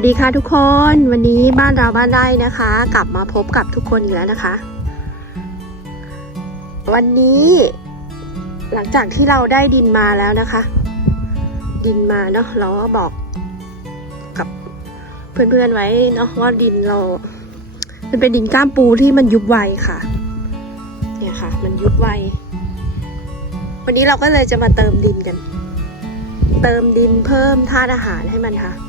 วัสดีค่ะทุกคนวันนี้บ้านเราบ้านไร่นะคะ กลับมาพบกับทุกคนอีกแล้วนะคะ วันนี้หลังจากที่เราได้ดินมาแล้วนะคะ ดินมาเนาะเราก็บอกกับเพื่อนๆไว้เนาะว่าดินเรา มันเป็นดินก้ามปูที่มันยุบไวค่ะ เนี่ยค่ะ มันยุบไววันนี้เราก็เลยจะมาเติมดินกัน เติมดินเพิ่มธาตุอาหารให้มันค่ะ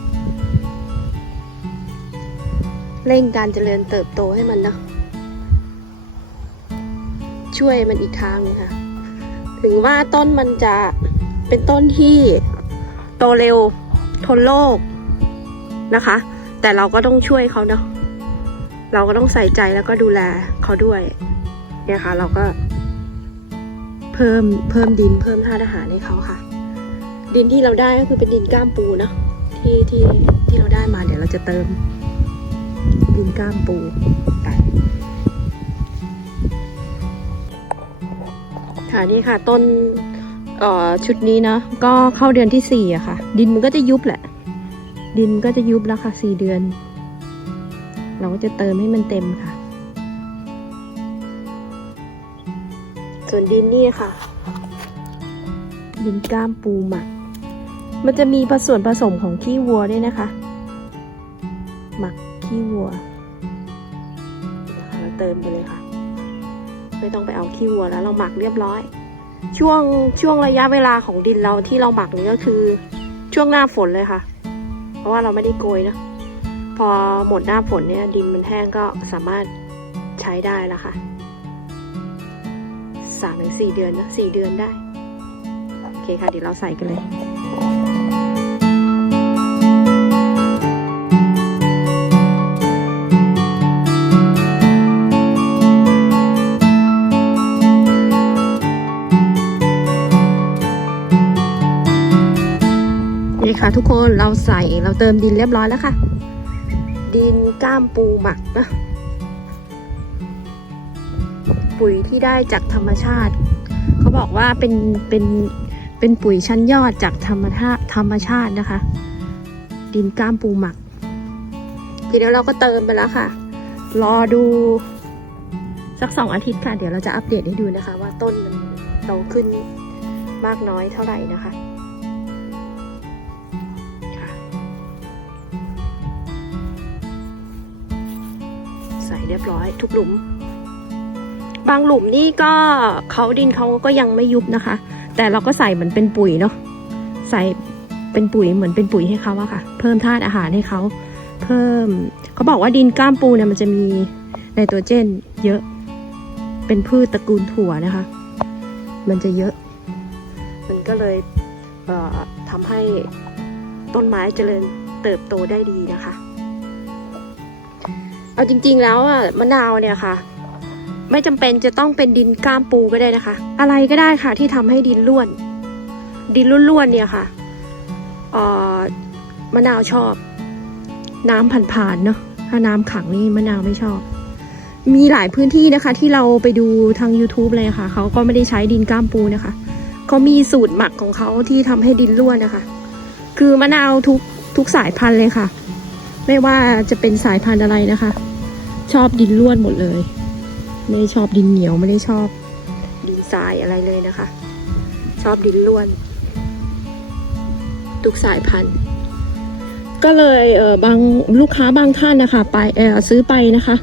เร่งการเจริญเติบโตให้มันเนาะช่วยมันอีกทางนึงค่ะ ถึงว่าต้นมันจะเป็นต้นที่โตเร็วทนโรคนะคะ แต่เราก็ต้องช่วยเขาเนาะเราก็ต้องใส่ใจแล้วก็ดูแลเขาด้วย เนี่ยค่ะ เราก็ เพิ่มเพิ่มดินเพิ่มธาตุอาหารให้เขาค่ะ ดินที่เราได้ก็คือเป็นดินก้ามปูเนาะที่ที่ที่เราได้มาเดี๋ยวเราจะเติม ดินก้ามปูไปค่ะนี่ค่ะต้นชุดนี้นะ ก็เข้าเดือนที่สี่อะค่ะ ดินมันก็จะยุบแหละ ดินก็จะยุบแล้วค่ะสี่เดือน เราก็จะเติมให้มันเต็มค่ะ ส่วนดินนี่ค่ะ ดินก้ามปูหมัก มันจะมีผส่วนผสมของขี้วัวด้วยนะคะ หมักขี้วัว เติมไปเลยค่ะ ไม่ต้องไปเอาขี้วัวแล้วเราหมักเรียบร้อย ช่วงช่วงระยะเวลาของดินเราที่เราหมักนี้ก็คือ ช่วงหน้าฝนเลยค่ะ เพราะว่าเราไม่ได้โกยนะพอหมดหน้าฝนเนี่ย ดินมันแห้งก็สามารถใช้ได้แล้วค่ะสามถึงสี่เดือนนะสี่เดือนได้ โอเคค่ะ เดี๋ยวเราใส่กันเลย นี่ค่ะทุกคนเราใส่เราเติมดินเรียบร้อยแล้วค่ะ ดินก้ามปูหมักนะ ปุ๋ยที่ได้จากธรรมชาติ เขาบอกว่าเป็นเป็นเป็นปุ๋ยชั้นยอดจากธรรมชาติธรรมชาตินะคะ ดินก้ามปูหมัก ทีเดียวเราก็เติมไปแล้วค่ะ รอดูสักสองอาทิตย์ค่ะ เดี๋ยวเราจะอัปเดตให้ดูนะคะ ว่าต้นมันโตขึ้นมากน้อยเท่าไหร่นะคะ เรียบร้อย ทุกหลุม บางหลุมนี่ก็เขาดินเขาก็ยังไม่ยุบนะคะ แต่เราก็ใส่เหมือนเป็นปุ๋ยเนาะใส่เป็นปุ๋ยเหมือนเป็นปุ๋ยให้เขาอะค่ะ เพิ่มธาตุอาหารให้เขาเพิ่ม เขาบอกว่าดินก้ามปูเนี่ยมันจะมีไนโตรเจนเยอะ เป็นพืชตระกูลถั่วนะคะ มันจะเยอะ มันก็เลยเทำให้ต้นไม้เจริญเติบโตได้ดีนะคะ เอาจริง ๆ แล้วอะมะนาวเนี่ยค่ะ ไม่จำเป็นจะต้องเป็นดินก้ามปูก็ได้นะคะ อะไรก็ได้ค่ะที่ทำให้ดินร่วน ดินร่วนๆเนี่ยค่ะออมะนาวชอบ น้ำผ่านๆเนาะถ้าน้ำขังนี่มะนาวไม่ชอบ มีหลายพื้นที่นะคะ ที่เราไปดูทาง YouTube เลยค่ะ เขาก็ไม่ได้ใช้ดินก้ามปูนะคะเขามีสูตรหมักของเขาที่ทำให้ดินร่วนนะคะ คือมะนาวทุกทุกสายพันธุ์เลยค่ะ ไม่ว่าจะเป็นสายพันธุ์อะไรนะคะ ชอบดินร่วนหมดเลย ไม่ได้ชอบดินเหนียวไม่ได้ชอบดินทรายอะไรเลยนะคะ ชอบดินร่วน ทุกสายพันธุ์ ก็เลยเออบางลูกค้าบางท่านนะคะ ไปเออซื้อไปนะคะ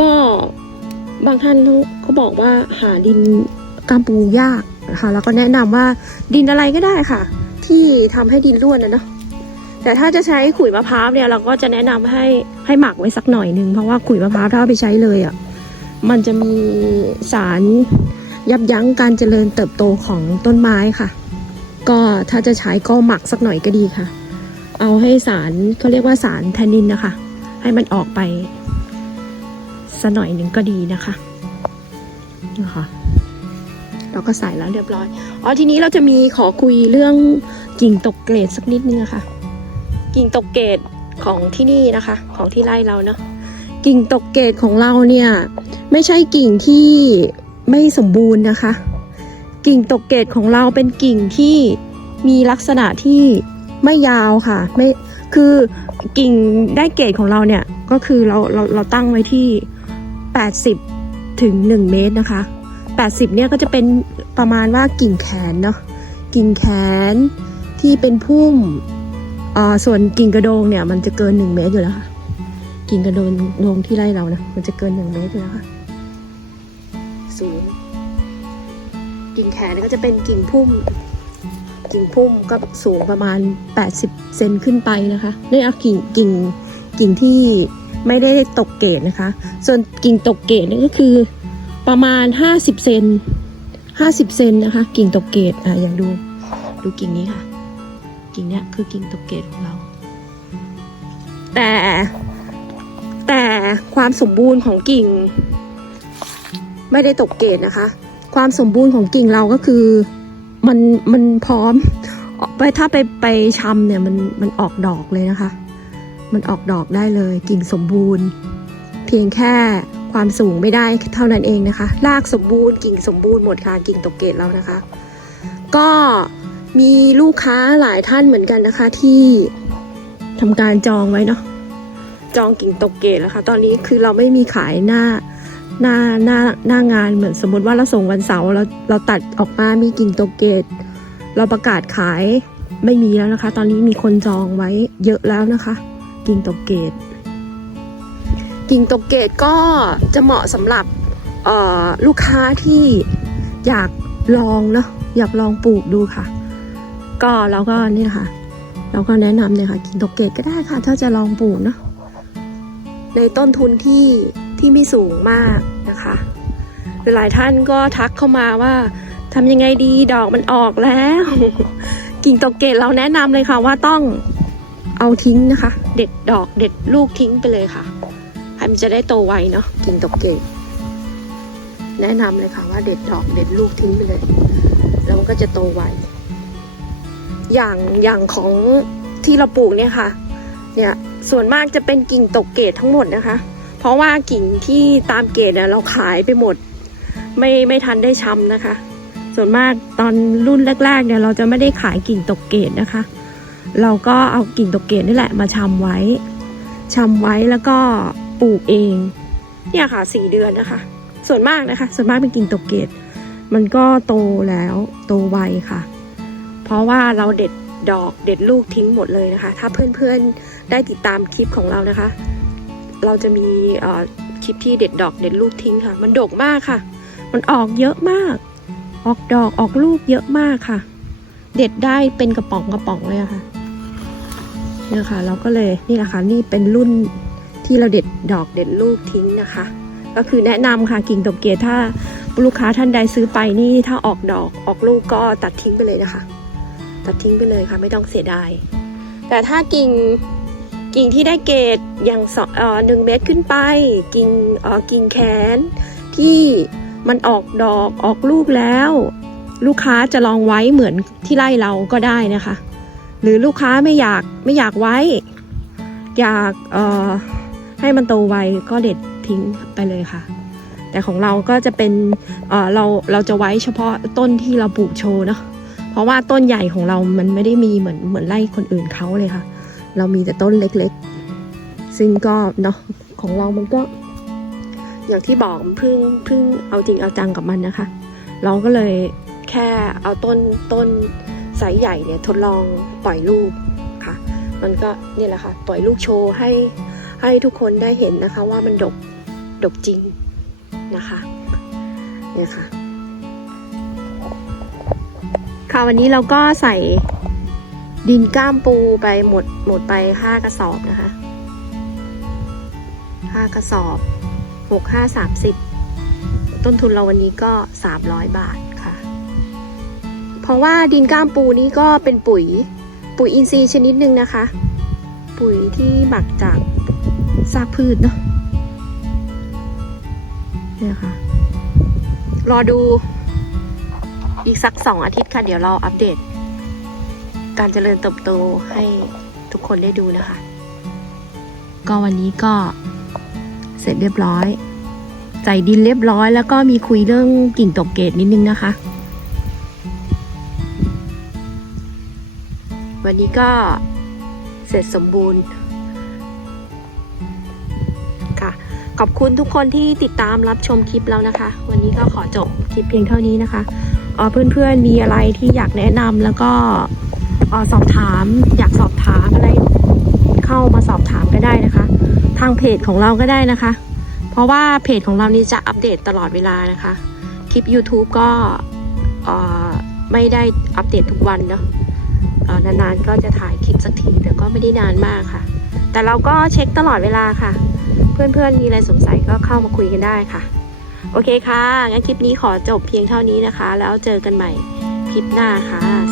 ก็บางท่านเขาบอกว่าหาดินกามปูยากนะคะแล้วก็แนะนำว่าดินอะไรก็ได้ค่ะ ที่ทำให้ดินร่วนนะเนาะแต่ถ้าจะใช้ขุยมะพร้าวเนี่ยเราก็จะแนะนำให้ ให้หมักไว้สักหน่อยหนึ่งเพราะว่าขุยมะพร้าวถ้าไปใช้เลยอะ่ะมันจะมีสารยับยั้งการเจริญเติบโตของต้นไม้ค่ะ ก็ถ้าจะใช้ก็หมักสักหน่อยก็ดีค่ะ เอาให้สารเขาเรียกว่าสารแทนนินนะคะ ให้มันออกไปสักหน่อยหนึ่งก็ดีนะคะนะคะเราก็ใส่แล้วเรียบร้อยอ๋อทีนี้เราจะมีขอคุยเรื่องกิ่งตกเกรดสักนิดนึงอะค่ะ กิ่งตกเกต ของที่นี่นะคะ ของที่ไร่เราเนาะกิ่งตกเกตของเราเนี่ยไม่ใช่กิ่งที่ไม่สมบูรณ์นะคะ กิ่งตกเกตของเราเป็นกิ่งที่มีลักษณะที่ไม่ยาวค่ะไม่คือกิ่งได้เกรดของเราเนี่ยก็คือเราเราเราตั้งไว้ที่ 80ถึง1 เมตรนะคะ 80เนี่ยก็จะเป็นประมาณว่ากิ่งแขนเนาะกิ่งแขนที่เป็นพุ่ม ส่วนกิ่งกระโดงเนี่ยมันจะเกิน1เมตรอยู่แล้วค่ะ กิ่งกระโดงโดงที่ไร่เรานะมันจะเกิน1เมตรอยู่แล้วค่ะ สูง กิ่งแขนก็จะเป็นกิ่งพุ่ม กิ่งพุ่มก็สูงประมาณ 80 เซนขึ้นไปนะคะนี่เอากิ่งกิ่งกิ่งที่ไม่ได้ตกเกรดนะคะ ส่วนกิ่งตกเกรดนี่ก็คือประมาณ 50 เซน50 เซนนะคะ กิ่งตกเกรดอะอย่างดู ดูกิ่งนี้ค่ะ กิ่งเนี้ยคือกิ่งตกเกรดของเรา แต่แต่ความสมบูรณ์ของกิ่ง ไม่ได้ตกเกรดนะคะ ความสมบูรณ์ของกิ่งเราก็คือมันมันพร้อมไปถ้าไปไปชำเนี่ยมันมันออกดอกเลยนะคะ มันออกดอกได้เลย กิ่งสมบูรณ์ เพียงแค่ความสูงไม่ได้เท่านั้นเองนะคะรากสมบูรณ์กิ่งสมบูรณ์หมดค่ะกิ่งตกเกตเรานะคะ ก็ มีลูกค้าหลายท่านเหมือนกันนะคะ ที่ทำการจองไว้เนาะจองกิ่งตกเกตแล้วค่ะตอนนี้คือเราไม่มีขายหน้าหน้าหน้าหน้างานเหมือนสมมติว่าเราส่งวันเสาร์เราเราตัดออกมามีกิ่งตกเกต เราประกาศขายไม่มีแล้วนะคะ ตอนนี้มีคนจองไว้เยอะแล้วนะคะ กิ่งตกเกต กิ่งตกเกตก็จะเหมาะสำหรับลูกค้าที่อยากลองเนาะอยากลองปลูกดูค่ะ ก็เราก็นี่ค่ะ เราก็แนะนำเลยค่ะกิ่งตกเกตก็ได้ค่ะ ถ้าจะลองปลูกเนาะในต้นทุนที่ที่ไม่สูงมากนะคะหลายท่านก็ทักเข้ามาว่าทำยังไงดีดอกมันออกแล้ว กิ่งตกเกตเราแนะนำเลยค่ะว่าต้องเอาทิ้งนะคะ เด็ดดอกเด็ดลูกทิ้งไปเลยค่ะให้มันจะได้โตไวเนาะกิ่งตกเกตแนะนำเลยค่ะว่าเด็ดดอกเด็ดลูกทิ้งไปเลย แล้วมันก็จะโตไว อย่างอย่างของที่เราปลูกเนี่ยค่ะ เนี่ยส่วนมากจะเป็นกิ่งตกเกตทั้งหมดนะคะ เพราะว่ากิ่งที่ตามเกตเนี่ยเราขายไปหมด ไม่ไม่ทันได้ช้ำนะคะ ส่วนมากตอนรุ่นแรกๆเนี่ยเราจะไม่ได้ขายกิ่งตกเกตนะคะ เราก็เอากิ่งตกเกตนี่แหละมาชำไว้ชำไว้แล้วก็ปลูกเอง เนี่ยค่ะสี่เดือนนะคะ ส่วนมากนะคะ ส่วนมากเป็นกิ่งตกเกตมันก็โตแล้วโตไวค่ะ เพราะว่าเราเด็ดดอกเด็ดลูกทิ้งหมดเลยนะคะ ถ้าเพื่อนๆได้ติดตามคลิปของเรานะคะ เราจะมีคลิปที่เด็ดดอกเด็ดลูกทิ้งค่ะ มันดกมากค่ะ มันออกเยอะมาก ออกดอกออกลูกเยอะมากค่ะ เด็ดได้เป็นกระป๋องกระป๋องเลยค่ะเนี่ยค่ะ เราก็เลยนี่แหละค่ะนี่เป็นรุ่นที่เราเด็ดดอกเด็ดลูกทิ้งนะคะ ก็คือแนะนำค่ะกิ่งตกเกียถ้าลูกค้าท่านใดซื้อไปนี่ถ้าออกดอกออกลูกก็ตัดทิ้งไปเลยนะคะ ตัดทิ้งไปเลยค่ะไม่ต้องเสียดาย แต่ถ้ากิ่งกิ่งที่ได้เกรดอย่างสองเอ่อหนึ่งเมตรขึ้นไป กิ่งเออกิ่งแขนที่มันออกดอกออกลูกแล้ว ลูกค้าจะลองไว้เหมือนที่ไร่เราก็ได้นะคะ หรือลูกค้าไม่อยากไม่อยากไว้ อยากเอ่อให้มันโตไวก็เด็ดทิ้งไปเลยค่ะ แต่ของเราก็จะเป็นเออเราเราจะไว้เฉพาะต้นที่เราปลูกโชว์เนาะ ราะว่าต้นใหญ่ของเรามันไม่ได้มีเหมือนเหมือนไร่คนอื่นเขาเลยค่ะ เรามีแต่ต้นเล็กๆ ซึ่งก็เนาะของเรามันก็ อย่างที่บอกเพิ่งเพิ่งเอาจริงเอาจังกับมันนะคะ เราก็เลยแค่เอาต้นต้นไซส์ใหญ่เนี่ยทดลองปล่อยลูกค่ะ มันก็เนี่ยแหละค่ะปล่อยลูกโชว์ให้ให้ทุกคนได้เห็นนะคะว่ามันดกดกจริงนะคะเนี่ยค่ะ ค่ะวันนี้เราก็ใส่ดินก้ามปูไปหมดหมดไปห้ากระสอบนะคะห้ากระสอบหกห้าสามสิบต้นทุนเราวันนี้ก็สามร้อยบาทค่ะ เพราะว่าดินก้ามปูนี้ก็เป็นปุ๋ยปุ๋ยอินทรีย์ชนิดหนึ่งนะคะ ปุ๋ยที่หมักจากซากพืชเนาะเนี่ยค่ะ รอดู อีกสักสองอาทิตย์ค่ะ เดี๋ยวเราอัปเดต การเจริญเติบโตให้ทุกคนได้ดูนะคะ ก็วันนี้ก็เสร็จเรียบร้อย ใส่ดินเรียบร้อย แล้วก็มีคุยเรื่องกิ่งตกเกตนิดนึงนะคะ วันนี้ก็เสร็จสมบูรณ์ค่ะ ขอบคุณทุกคนที่ติดตามรับชมคลิปแล้วนะคะ วันนี้ก็ขอจบคลิปเพียงเท่านี้นะคะ เอ่อเพื่อนๆมีอะไรที่อยากแนะนำแล้วก็สอบถามอยากสอบถามอะไรเข้ามาสอบถามก็ได้นะคะ ทางเพจของเราก็ได้นะคะ เพราะว่าเพจของเรานี้จะอัปเดตตลอดเวลานะคะ คลิป YouTube ก็อ่อไม่ได้อัปเดตทุกวันเนาะนานๆก็จะถ่ายคลิปสักทีแต่ก็ไม่ได้นานมากค่ะ แต่เราก็เช็คตลอดเวลาค่ะ เพื่อนๆมีอะไรสงสัยก็เข้ามาคุยกันได้ค่ะ โอเคค่ะ งั้นคลิปนี้ขอจบเพียงเท่านี้นะคะ แล้วเจอกันใหม่คลิปหน้าค่ะ